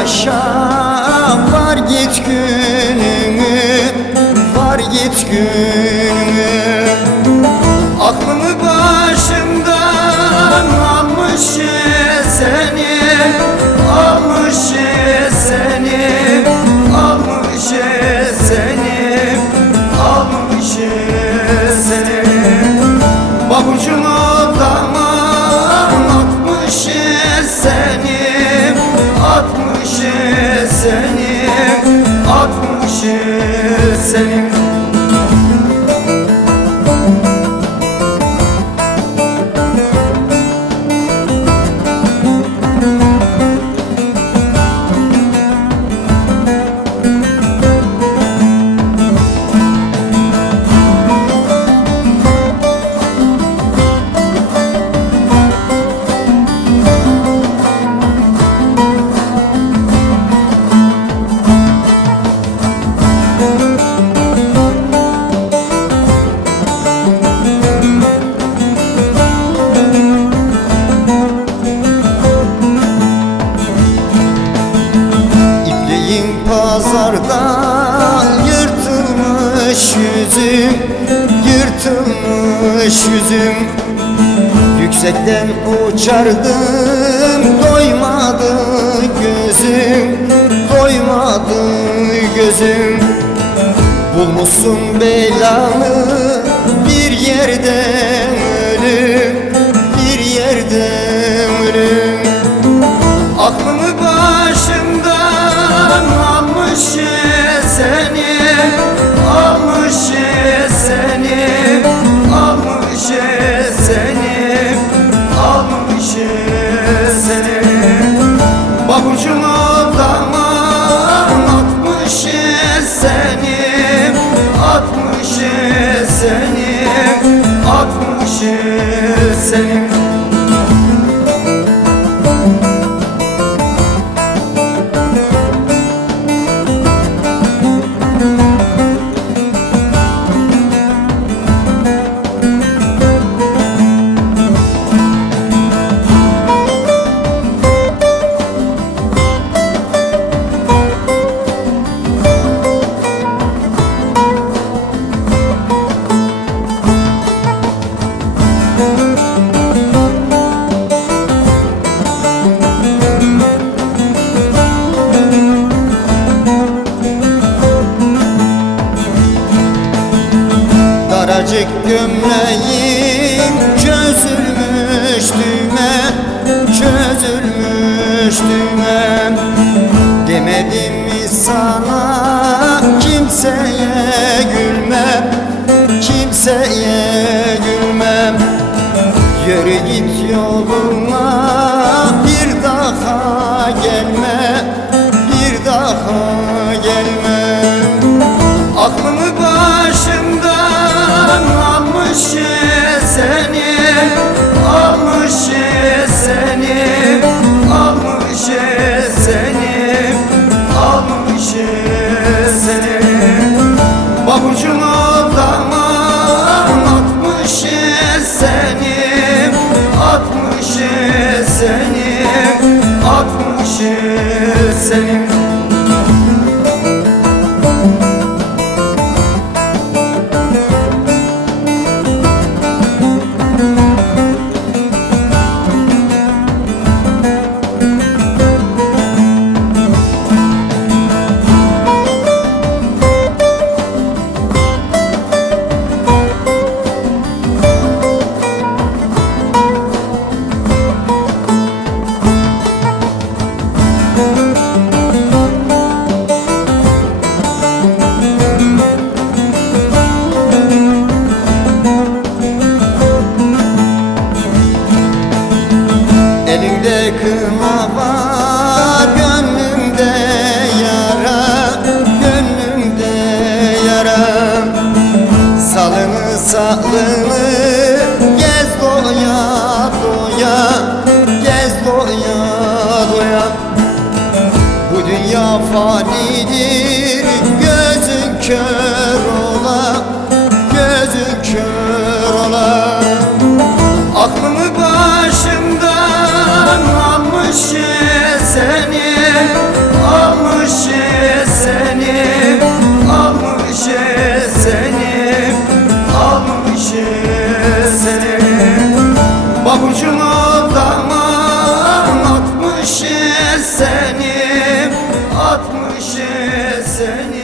paşam, var git gününü, var git gününü. Aklımı başımdan almış seni, almış seni, almış seni, almış seni. Pabucunu dama atmış seni, atmış seni, atmış seni. Pazardan yırtılmış yüzüm, yırtılmış yüzüm. Yüksekten uçardım, doymadı gözüm, doymadı gözüm. Bulmuşsun belanı bir yerde ölüm, bir yerde ölüm. Aklımı başımdan almış seni, almış seni, almış seni, almış seni. Pabucunu dama atmış seni, atmış seni, atmış seni. Daracık gömleğim çözülmüş düğme, çözülmüş düğme. Demedim mi sana kimseye gülmem, kimseye gülmem. Yürü git yoluna, bir daha gelme, bir daha gelme. Aklımı başımdan almış seni, almış seni, almış seni, almış seni. Pabucunu dama atmış seni, atmış seni, atmış seni. Elimde kına var, gönlümde yara, gönlümde yara. Salını salını gez doya doya, gez doya doya. Bu dünya fanidir, gözün kör ola, gözün kör ola. Aklımı başımdan almış seni, Pabucunu daman atmış seni, atmış seni.